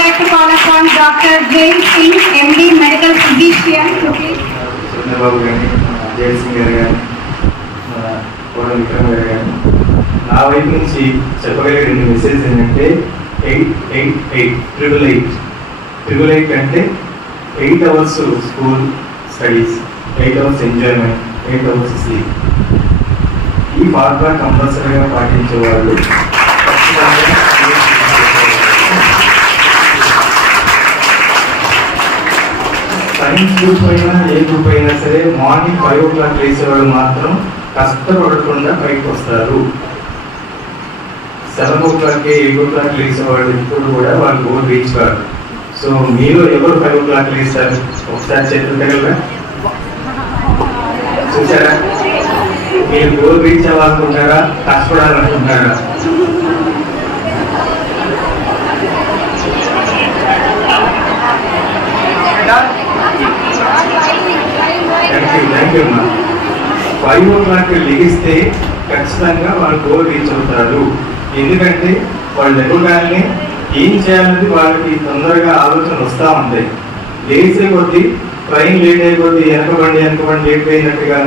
like to call upon Dr. James Singh, MD, Medical Physician, to please. Chandrababu గారి జయ్ సింగ్ గారు కానీ మన కోడ విక్రమ్ గారు కానీ నా వైపు నుంచి చెప్పగలిగే రెండు మెసేజ్ ఏంటంటే eight eight eight triple eight triple eight అంటే eight hours school studies eight hours enjoyment eight hours sleep ఈ ఫార్ములా కంపల్సరీగా పాటించే వాళ్ళు సైన్స్ గ్రూప్ అయినా ఏ గ్రూప్ అయినా సరే మార్నింగ్ ఫైవ్ ఓ క్లాక్ లేచేవాళ్ళు మాత్రం కష్టపడకుండా బయటకు వస్తారు seven o'clock eight o'clock లేచేవాళ్ళు ఇప్పుడు కూడా వాళ్ళు గోల్ రీచ్ కాదు. సో మీరు ఎవరు ఫైవ్ ఓ క్లాక్ లేస్తారు ఒకసారి చేతులు చూసారా? మీరు గోల్ రీచ్ అవ్వాలనుకుంటారా కష్టపడాలనుకుంటారా థ్యాంక్ యూ థ్యాంక్ యూ ఖచ్చితంగా వాళ్ళు గోల్ రీచ్ అవుతారు. ఎందుకంటే వాళ్ళు ఎదుగుగానే ఏం చేయాలనేది వాళ్ళకి తొందరగా ఆలోచన వస్తూ ఉంటాయి లేచే కొద్దీ ట్రైన్ లేట్ అయ్యే కొద్దీ వెనకబండి వెనకబండి లేట్ అయినట్టుగా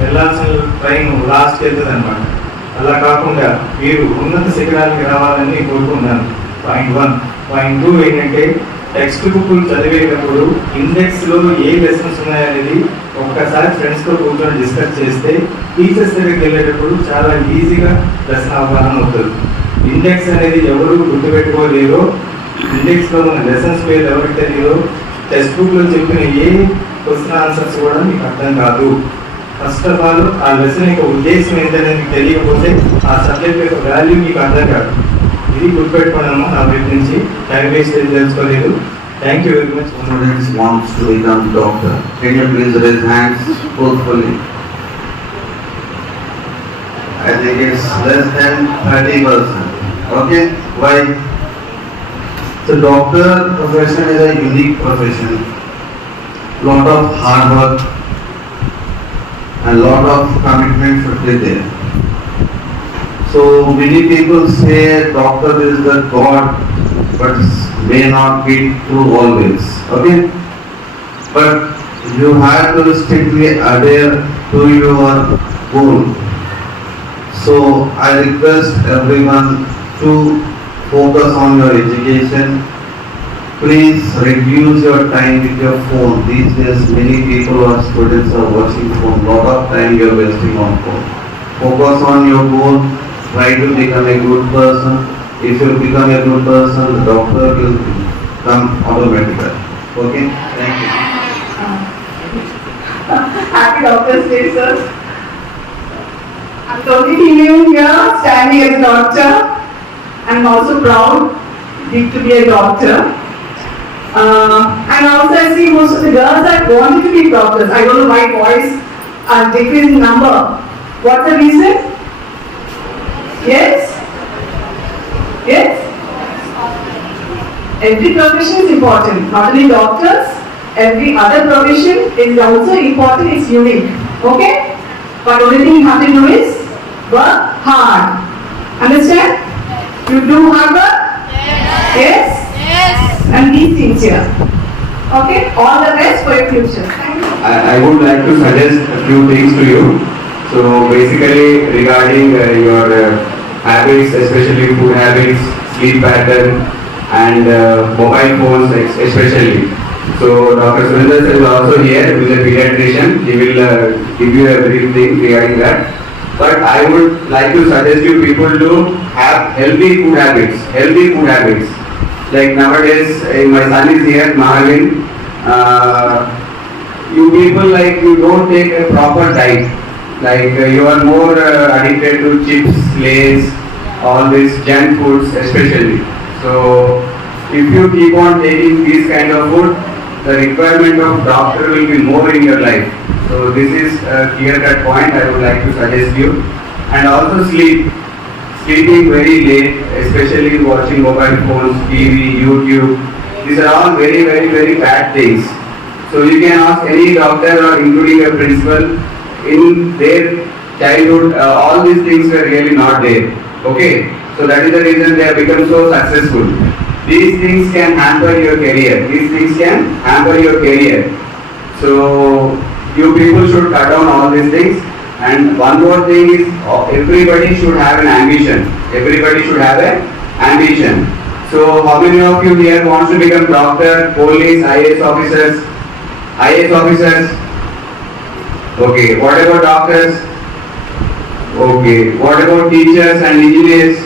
వెళ్ళాల్సిన ట్రైన్ లాస్ట్ వెళ్తుంది అనమాట అలా కాకుండా మీరు ఉన్నత శిఖరానికి రావాలని కోరుకున్నాను పాయింట్ వన్. పాయింట్ టూ ఏంటంటే టెక్స్ట్ బుక్లు చదివేటప్పుడు ఇండెక్స్లో ఏ లెసన్స్ ఉన్నాయనేది ఒక్కసారి ఫ్రెండ్స్తో కూర్చొని డిస్కస్ చేస్తే టీచర్స్ దగ్గరికి వెళ్ళేటప్పుడు చాలా ఈజీగా లెసన్ అవగాహన అవుతుంది. ఇండెక్స్ అనేది ఎవరు గుర్తుపెట్టుకోలేరో ఇండెక్స్లో ఉన్న లెసన్స్ పేరు ఎవరికి తెలియదో టెక్స్ట్ బుక్లో చెప్పిన ఏ క్వశ్చన్ ఆన్సర్స్ కూడా మీకు అర్థం కాదు. ఫస్ట్ ఆఫ్ ఆల్ ఆ లెసన్ యొక్క ఉద్దేశం ఏంటనేది మీకు తెలియకపోతే ఆ సబ్జెక్ట్ యొక్క వాల్యూ మీకు అర్థం కాదు. ఇది గుర్తుపెట్టుకోవడము నా వైపు నుంచి. టైం వేస్ట్ తెలుసుకోలేదు. Thank you very much. Students wants to become doctor. Can you please raise hands forcefully? I think it's less than 30 percent. Okay, why? The doctor profession is a unique profession. Lot of hard work and lot of commitment should be there. So many people say doctor is the god but may not be true always. Okay? But you have to strictly adhere to your goal. So I request everyone to focus on your education. Please reduce your time with your phone. These days many people or students are watching phone. Lot of time you are wasting on phone. Focus on your goal. Try to become a good person. If you become a good person, the doctor will come automatically. Okay? Thank you. Happy Doctor's Day, sir. I'm only female here standing as a doctor. I'm also proud to be a doctor. Uh, and also I see most of the girls are wanting to be doctors. I don't know why boys are decreasing number. What's the reason? Yes? Yes? Every profession is important, not only doctors, every other profession is also important, it's unique. Okay? But only thing you have to do is work hard. Understand? You do hard work? Yes? Yes. And be sincere. Okay? All the best for your future. Thank you. I, I would like to suggest a few things to you. So basically regarding uh, your uh, habits, especially food habits, sleep pattern and uh, mobile phones especially. So Dr. Surinder is also here, is a pediatrician. He will uh, give you a brief thing regarding that. But I would like to suggest you people to have healthy food habits, healthy food habits. Like nowadays, uh, my son is here, Mahavin. Uh, you people like you don't take a proper diet like uh, you are more uh, addicted to chips lays all these junk foods especially. So if you keep on taking these kind of food the requirement of doctor will be more in your life. So this is a clear cut point i would like to suggest you. And also sleep. Sleeping very late especially watching mobile phones tv youtube. These are all very very very bad things. So you can ask any doctor or including a principal in their childhood, uh, all these things were really not there. Okay, so that is the reason they have become so successful. these things can hamper your career. These things can hamper your career. So you people should cut down all these things. And one more thing is uh, everybody should have an ambition. Everybody should have an ambition. So how many of you here wants to become doctor, police, IAS officers? IAS officers? Okay. What about doctors? Okay. What about teachers and engineers?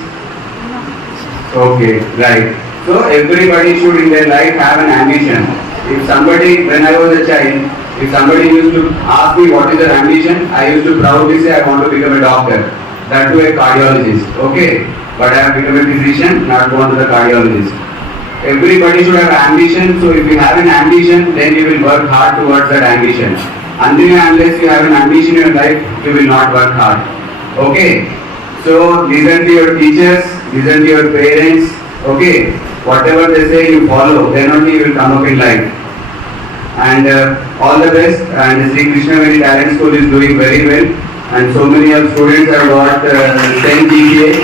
Okay, right. So everybody should in their life have an ambition. If somebody, when I was a child, if somebody used to ask me what is your ambition, I used to proudly say I want to become a doctor. That too a cardiologist. Okay, but I have become a physician, not gone to the cardiologist. Everybody should have ambition. So if you have an ambition, then you will work hard towards that ambition. Unless you have an ambition in your life, you will not work hard. Okay. So listen to your teachers, listen to your parents, okay? Whatever they say, you follow, then only you will come up in life. And uh, all the best, and Sri Krishna Talent School is doing very well. And so many of students have got uh, 10 GPA,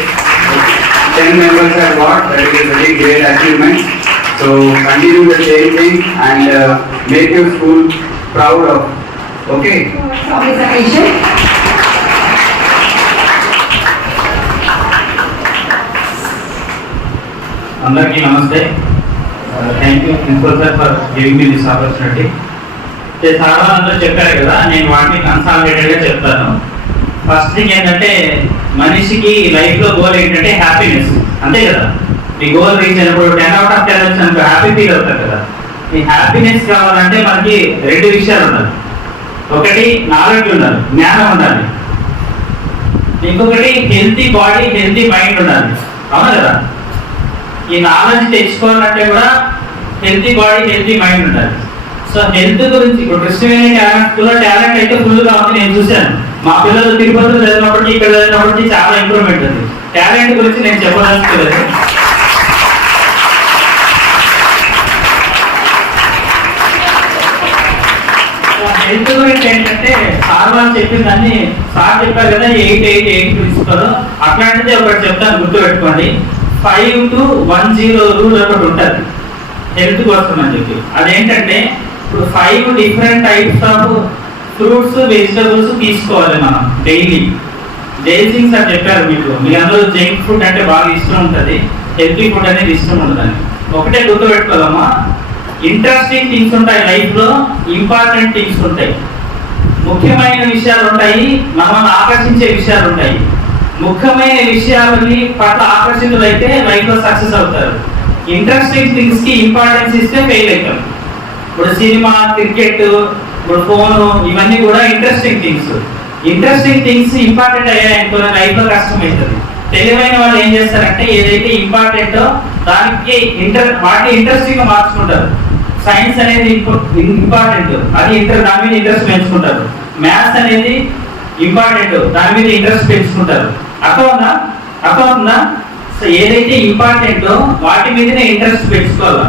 10 members have got, that is a very great achievement. So continue the same thing and uh, make your school proud of, occasion. అందరికీ నమస్తే. Thank you principal sir for giving me this opportunity చాలా అందరూ చెప్పారు కదా నేను వాటిని కన్సాలిడేటెడ్గా చెప్తాను. First thing ఏంటంటే మనిషికి లైఫ్లో గోల్ ఏంటంటే హ్యాపీనెస్ అంతే కదా? మీ గోల్ రీచ్ అయినప్పుడు టెన్ అవుట్ ఆఫ్ టెన్ వచ్చినప్పుడు హ్యాపీ ఫీల్ అవుతారు కదా? మీ హ్యాపీనెస్ కావాలంటే మనకి రెండు విషయాలు ఉండాలి. ఒకటి నాలెడ్జ్ ఉండాలి జ్ఞానం ఉండాలి. ఇంకొకటి హెల్తీ బాడీ హెల్తీ మైండ్ ఉండాలి. అవునా కదా? ఈ నాలెడ్జ్ తెచ్చుకోవాలంటే కూడా హెల్తీ బాడీ హెల్తీ మైండ్ ఉండాలి. సో హెల్త్ గురించి ఇప్పుడు కృష్ణమైన టాలెంట్ స్కూల్లో టాలెంట్ అయితే ఫుల్గా ఉంది నేను చూశాను. మా పిల్లలు తిరుపతిలో చదివినప్పటికీ ఇక్కడ చదివినప్పటికీ చాలా ఇంప్రూవ్మెంట్ ఉంది. టాలెంట్ గురించి నేను చెప్పదలుచుకోలేదు. హెల్త్ గురించి ఏంటంటే సార్ వాళ్ళు చెప్పిందని సార్ చెప్పారు కదా ఎయిట్ ఎయిట్ ఎయిట్ ప్రిన్సిపల్ అట్లాంటిది ఒకటి చెప్తాను గుర్తుపెట్టుకోండి. Five two one zero rule ఒకటి ఉంటుంది. హెల్త్ కోసం అని చెప్పి. అదేంటంటే ఇప్పుడు five different types of fruits vegetables తీసుకోవాలి మనం డైలీ. డైలీ సార్ చెప్పారు మీకు. మీ అందరూ జంక్ ఫుడ్ అంటే బాగా ఇష్టం ఉంటుంది. హెల్తీ ఫుడ్ అనేది ఇష్టం ఉండదని ఒకటే గుర్తుపెట్టుకోదమ్మా ఇంట్రెస్టింగ్ థింగ్స్ ఉంటాయి లైఫ్లో ఇంపార్టెంట్ థింగ్స్ ఉంటాయి. ముఖ్యమైన విషయాలు ఉంటాయి మనల్ని ఆకర్షించే విషయాలు ఉంటాయి. ముఖ్యమైన విషయాలని పట్ల ఆకర్షితులైతే లైఫ్లో సక్సెస్ అవుతారు. ఇంట్రెస్టింగ్ థింగ్స్కి ఇంపార్టెన్స్ ఇస్తే ఫెయిల్ అవుతాం. ఇప్పుడు సినిమా క్రికెట్ ఇప్పుడు ఫోన్ ఇవన్నీ కూడా interesting things interesting things important అయ్యాయనుకో లైఫ్లో కష్టమవుతుంది కష్టం అవుతుంది తెలివైన వాళ్ళు ఏం చేస్తారంటే ఏదైతే ఇంపార్టెంటో దానికి ఇంటర్ వాటిని ఇంట్రెస్టింగ్గా మార్చుకుంటారు. సైన్స్ అనేది ఇంపార్టెంట్. అది ఇంటర్ దాని మీద ఇంట్రెస్ట్ పెంచుకుంటారు. మ్యాథ్స్ అనేది ఇంపార్టెంట్. దాని మీద ఇంట్రెస్ట్ పెంచుకుంటారు. అకౌంట్ అర్థమవుతుందా? ఏదైతే ఇంపార్టెంటో వాటి మీదనే ఇంట్రెస్ట్ పెంచుకోవాలి?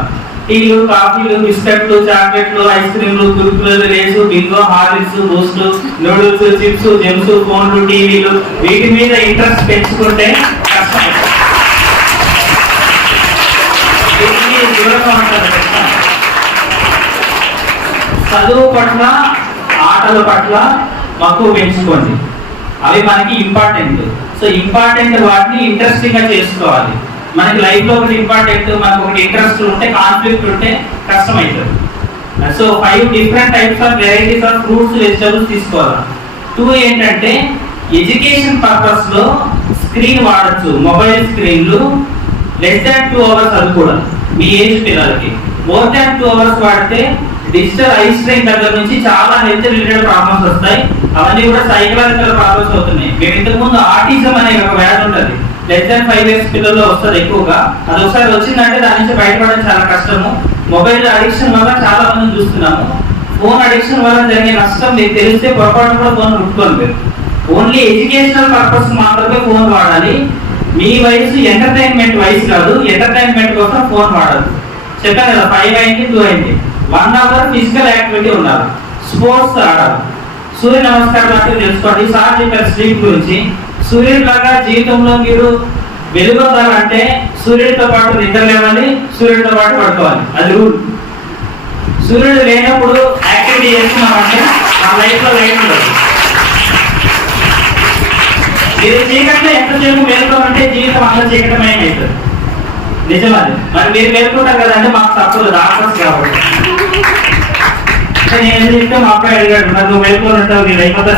టీలు కాఫీలు బిస్కెట్లు చాక్లెట్లు ఐస్ క్రీమ్లు కురుకులు Lay's Bingo Horlicks Boost noodles chips Gems ఫోన్లు టీవీలు వీటి మీద ఇంట్రెస్ట్ పెంచుకుంటే కష్టం. చదువు పట్ల ఆటల పట్ల మక్కువ పెంచుకోండి. అవి మనకి ఇంపార్టెంట్ సో ఇంపార్టెంట్ వాటిని ఇంట్రెస్టింగ్గా చేసుకోవాలి. మనకి లైఫ్లో ఒకటి ఇంపార్టెంట్ మనకు ఒకటి ఇంట్రెస్ట్ ఉంటే కాన్ఫ్లిక్ట్ ఉంటే కష్టం అవుతుంది so five different types of varieties of fruits vegetables తీసుకోవాలి. టూ ఏంటంటే ఎడ్యుకేషన్ పర్పస్లో స్క్రీన్ వాడచ్చు. మొబైల్ స్క్రీన్లు లెస్ దాన్ టూ అవర్స్ అది కూడా మీ ఏజ్ పిల్లలకి. మోర్ దాన్ టూ అవర్స్ వాడితే డిజిటల్ ఐ స్ట్రెయిన్ దగ్గర నుంచి చాలా హెల్త్ రిలేటెడ్ ప్రాబ్లమ్స్ వస్తాయి. అవన్నీ కూడా సైకలాజికల్ ప్రాబ్లమ్స్ అవుతున్నాయి. మేము ఇంతకు ముందు ఆర్టిజం అనే ఒక వ్యాధి ఉంటుంది. లెస్ దాన్ ఫైవ్ ఇయర్స్ పిల్లల్లో వస్తుంది ఎక్కువగా. అది ఒకసారి వచ్చిందంటే దాని నుంచి బయటపడడం చాలా కష్టము. మొబైల్ అడిక్షన్ వల్ల చాలా మంది చూస్తున్నాము. ఫోన్ అడిక్షన్ వల్ల జరిగే నష్టం మీకు తెలిస్తే పొరపాటు కూడా ఫోన్ ముట్టుకోండి మీరు. ఓన్లీ ఎడ్యుకేషనల్ పర్పస్ మాత్రమే ఫోన్ వాడాలి. మీ వయసు ఎంటర్టైన్మెంట్ వయసు కాదు ఎంటర్టైన్మెంట్ కోసం ఫోన్ వాడదు చెప్పాను కదా ఫైవ్ అయింది టూ అయింది. వన్ అవర్ ఫిజికల్ యాక్టివిటీ ఉండాలి. స్పోర్ట్స్ ఆడాలి. సూర్య నమస్కారం లాంటివి తెలుసుకోండి సార్ చెప్పారు స్లీప్ గురించి. సూర్యుడు లాగా జీవితంలో మీరు వెలుగొందాలంటే సూర్యుడితో పాటు నిద్ర లేవాలి సూర్యుడితో పాటు పడుకోవాలి. అది రూల్ సూర్యుడు లేనప్పుడు యాక్టివిటీ చేస్తున్నామంటే మా లైఫ్లో లైట్ ఉండదు. మీరు చీకట్లో ఎంతసేపు మేల్కోమంటే జీవితం అంత చీకటమయం అవుతుంది నిజమది మరి మీరు మేల్కుంటారు కదంటే మాకు తప్పదు డాక్టర్స్ కాబట్టి. నేను ఏం చెప్తే మా అబ్బాయి అడిగాడు మరి నువ్వు మేల్కొని ఉంటావు నీ లైఫ్ అంతా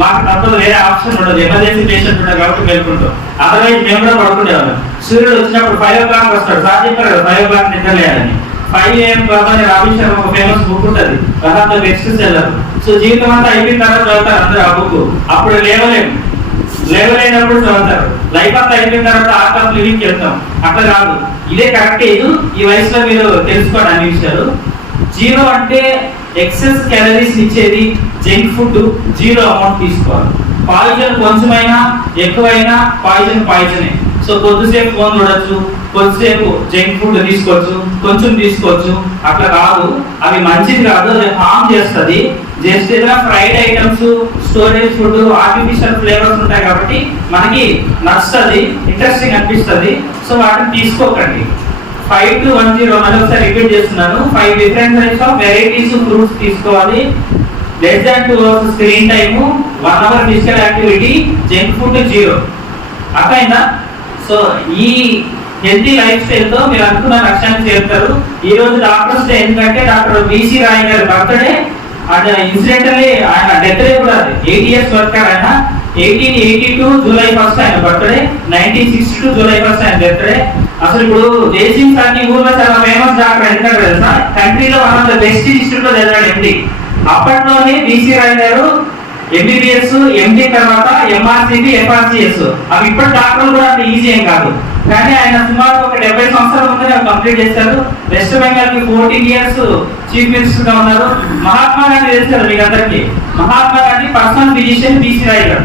మాకు తప్పదు వేరే ఆప్షన్ ఉండదు ఎమర్జెన్సీ పేషెంట్ ఉండదు కాబట్టి మేల్కుంటాం. అదర్వైజ్ మేము కూడా పడుకునేవాళ్ళం సూర్యుడు వచ్చినప్పుడు ఫైవ్ ఓ క్లాక్ వస్తాడు. సార్ చెప్పారు కదా ఫైవ్ ఓ క్లాక్ నిద్రలేయాలని. ఫైవ్ ఏఎం క్లబ్ అని శర్మ ఒక ఫేమస్ బుక్ ఉంటుంది. తర్వాత నెక్స్ట్ సెల్లర్. సో జీవితం అంతా అయిపోయిన తర్వాత చదువుతారు అందరూ ఆ బుక్ అప్పుడు లేవలేము. లేవలేనప్పుడు చదువుతారు. లైఫ్ అంతా అయిపోయిన తర్వాత ఆర్ట్ ఆఫ్ లివింగ్ చెప్తాం అట్లా కాదు. ఇదే కరెక్ట్ ఏజ్ ఈ వయసులో మీరు తెలుసుకోండి అన్ని విషయాలు జీరో అంటే ఎక్సెస్ క్యాలరీస్ ఇచ్చేది జంక్ ఫుడ్ జీరో అమౌంట్ తీసుకోవాలి. పాయిజన్ కొంచెమైనా ఎక్కువైనా పాయిజన్ పాయిజనే సో కొద్దిసేపు ఫోన్ చూడొచ్చు కొద్దిసేపు జంక్ ఫుడ్ తీసుకోవచ్చు కొంచెం తీసుకోవచ్చు. అట్లా కాదు. అవి మంచిది కాదు అది హామ్ చేస్తుంది. జస్ట్ ఏదైనా fried items storage food artificial flavours ఉంటాయి కాబట్టి మనకి నచ్చుతుంది ఇంట్రెస్టింగ్ అనిపిస్తుంది. సో వాటిని తీసుకోకండి. ఫైవ్ టు వన్ జీరో మళ్ళీ ఒకసారి రిపీట్ చేస్తున్నాను. Five different types of varieties fruits తీసుకోవాలి. Less than two hours screen time one hour physical activity junk food zero అర్థమైందా? సో ఈ హెల్తీ లైఫ్ స్టైల్తో మీరు అనుకున్న లక్ష్యాన్ని చేరుతారు. ఈ రోజు డాక్టర్స్ డే ఎందుకంటే డాక్టర్ బీసీ రాయ్ గారి బర్త్డే అండ్ ఇన్సిడెంట్ ఆయన డెత్ డే కూడా ఎయిట్ ఇయర్స్ వర్కర్ ఆయన eighteen eighty two July first ఆయన birthday nineteen sixty two July first ఆయన డెత్ డే అసలు ఇప్పుడు జయసింగ్ సార్ ఊర్లో చాలా ఫేమస్ డాక్టర్ ఎందుకంటే తెలుసా? కంట్రీలో వన్ ఆఫ్ ద బెస్ట్ ఇన్స్టిట్యూట్లో చదివాడు ఎండి అప్పట్లోనే బీసీ రాయ్ గారు ఎంబీబీఎస్ ఎండి తర్వాత ఎంఆర్సీబీ ఎఫ్ఆర్సీఎస్ అవి ఇప్పటి డాక్టర్లు కూడా అంత ఈజీ ఏం కాదు. కానీ ఆయన సుమారు ఒక డెబ్బై సంవత్సరాల ముందు కంప్లీట్ చేశారు వెస్ట్ బెంగాల్కి ఫోర్టీన్ ఇయర్స్ చీఫ్ మినిస్టర్గా ఉన్నారు. మహాత్మా గాంధీ చేశారు కదా మీకు అందరికి. Mahatma Gandhi personal physician B C Roy గారు.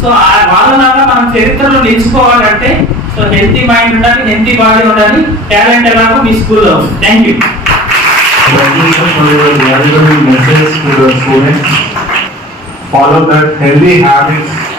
సో వాళ్ళలాగా మనం చరిత్రలో నిలుచుకోవాలంటే సో హెల్తీ మైండ్ ఉండాలి హెల్తీ బాడీ ఉండాలి టాలెంట్ ఎలాగో మీ స్కూల్లో. Thank you Thank you. Sir, for. Follow that healthy habits.